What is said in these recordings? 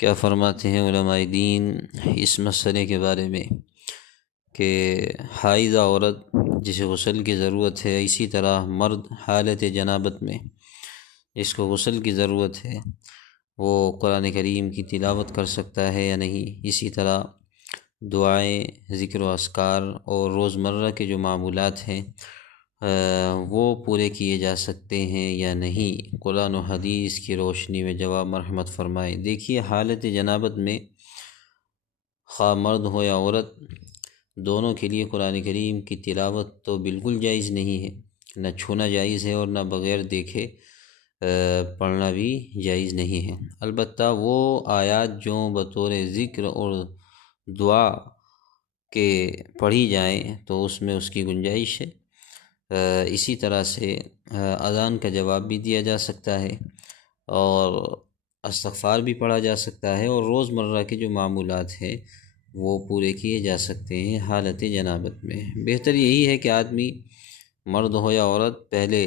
کیا فرماتے ہیں علماء دین اس مسئلے کے بارے میں کہ حائضہ عورت جسے غسل کی ضرورت ہے، اسی طرح مرد حالت جنابت میں جس کو غسل کی ضرورت ہے وہ قرآن کریم کی تلاوت کر سکتا ہے یا نہیں؟ اسی طرح دعائیں، ذکر و اذکار اور روزمرہ کے جو معمولات ہیں وہ پورے کیے جا سکتے ہیں یا نہیں؟ قرآن و حدیث کی روشنی میں جواب مرحمت فرمائے۔ دیکھیے، حالت جنابت میں خواہ مرد ہو یا عورت، دونوں کے لیے قرآن کریم کی تلاوت تو بالکل جائز نہیں ہے، نہ چھونا جائز ہے اور نہ بغیر دیکھے پڑھنا بھی جائز نہیں ہے۔ البتہ وہ آیات جو بطور ذکر اور دعا کے پڑھی جائیں تو اس میں اس کی گنجائش ہے۔ اسی طرح سے اذان کا جواب بھی دیا جا سکتا ہے اور استغفار بھی پڑھا جا سکتا ہے، اور روزمرہ کے جو معمولات ہیں وہ پورے کیے جا سکتے ہیں حالت جنابت میں۔ بہتر یہی ہے کہ آدمی، مرد ہو یا عورت، پہلے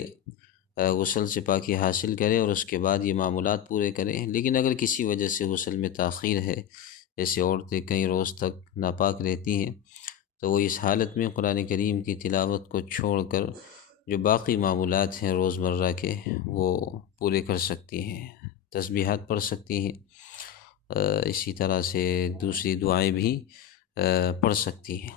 غسل سے پاکی حاصل کرے اور اس کے بعد یہ معمولات پورے کریں۔ لیکن اگر کسی وجہ سے غسل میں تاخیر ہے، جیسے عورتیں کئی روز تک ناپاک رہتی ہیں، تو وہ اس حالت میں قرآن کریم کی تلاوت کو چھوڑ کر جو باقی معمولات ہیں روزمرہ کے وہ پورے کر سکتی ہیں، تسبیحات پڑھ سکتی ہیں، اسی طرح سے دوسری دعائیں بھی پڑھ سکتی ہیں۔